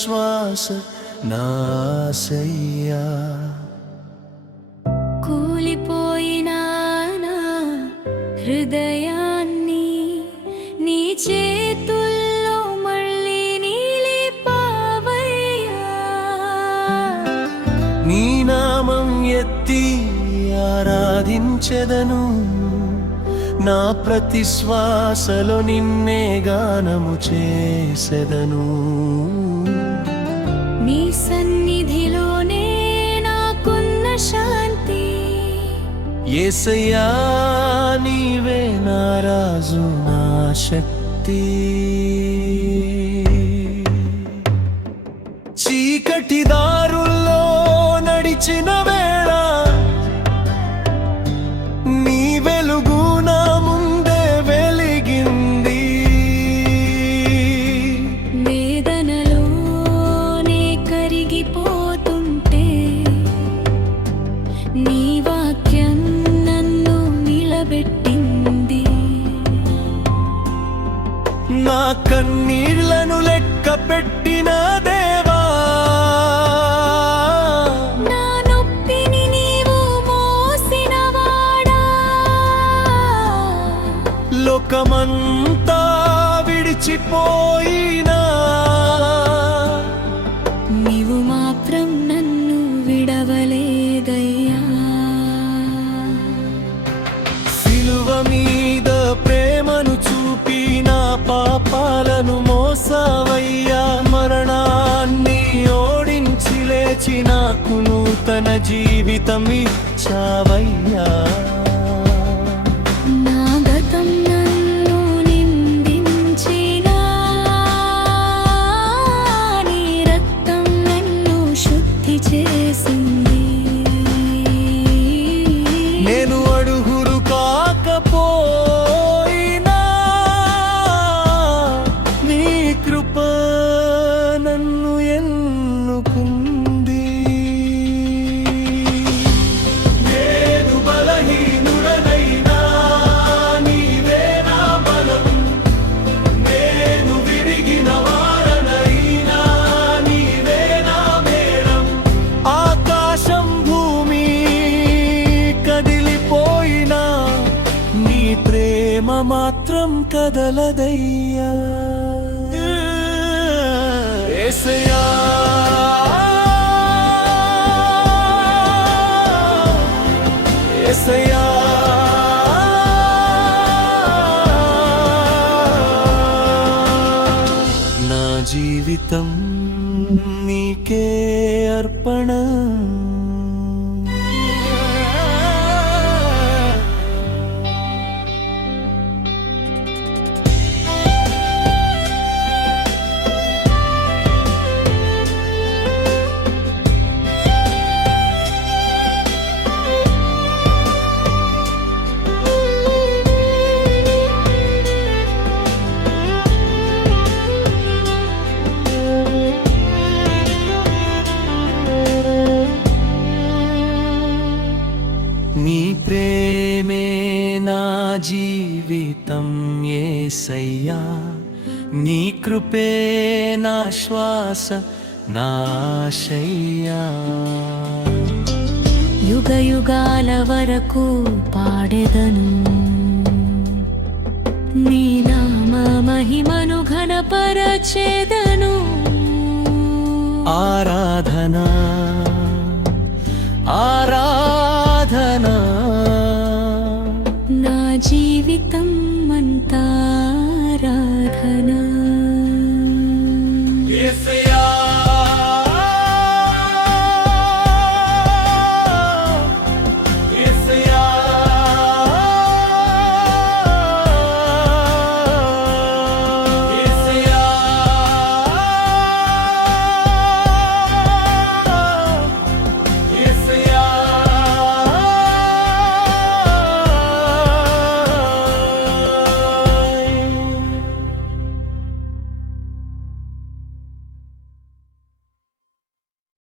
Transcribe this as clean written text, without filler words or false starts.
శ్వాస నా ఆశయ్యా. కూలిపోయినా నా హృదయాన్ని నీ చేతుల్లో మళ్ళీ నీలిపావయ్యా. నీ నామం ఎత్తి ఆరాధించెదను, నా ప్రతి శ్వాసలో నిన్నే గానము చేసెదను. నీ సన్నిధిలోనే నాకున్న శాంతి, యేసయ్యా నీవే నా రాజు నా శక్తి. చీకటి దారుల్లో నడిచిన వేళ నీ వెలుగు నా ముందే వెలిగింది. వేదనలోనే కరిగిపోతుంటే నీ వాక్యం నన్ను నిలబెట్టింది. నా కన్నీళ్లను లెక్క పెట్టిన దేవా, నా నొప్పిని నీవు మోసినవాడా. లోకమంతా విడిచిపోయినా నీవు మాత్రం నన్ను విడవలేదయ్యా. సిలువ మీద ప్రేమను చూపి నా పాపాలను మోసావయ్యా. మరణాన్ని ఓడించి లేచి నాకు నూతన జీవితం ఇచ్చావయ్యా. నా గతం నన్ను నిందించినా నీ రక్తం నన్ను శుద్ధి చేసింది. నేను అడుగురు కాకపోయినా నీ కృప నన్ను ఎన్నుకుంది. నేను బలహీనుడనైనా నీవే నా బలం, నేను విరిగిన వారనైనా నీవే నా మేడం. ఆకాశం భూమి కదిలిపోయినా నీ ప్రేమ మాత్రం కదలదయ్యా. యేసయ్యా యేసయ్యా నా జీవితం నీకే అర్పణ. నీ ప్రేమే నా జీవితం యేసయ్యా. నీ కృపే నా శ్వాస నా ఆశయ్యా. యుగ యుగాల వరకు పాడెదను నీ నామ మహిమను ఘనపరచెదను. ఆరాధనా ఆరాధనా నా జీవితం అంతా ఆరాధన. యేసయ్యా.